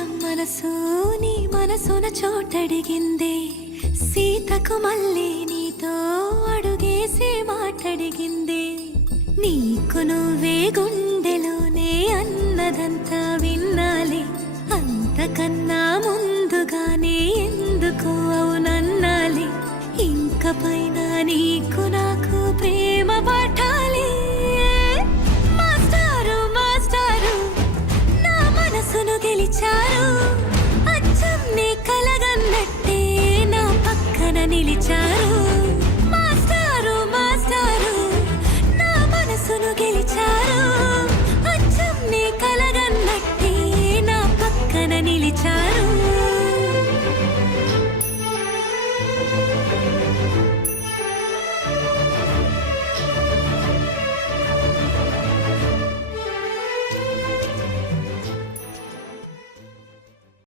నిమిషం మనసు నీ మనసున చోటడిగిందే సీతకు మళ్ళీ నీతో అడుగేసి మాటడిగిందే నీకు నువ్వే గుండెలోనే అన్నదంతా విన్నాలే అంతకన్నా ముందుగానే ఎందుకు అవునన్నాలే ఇంక పైన నీకు నా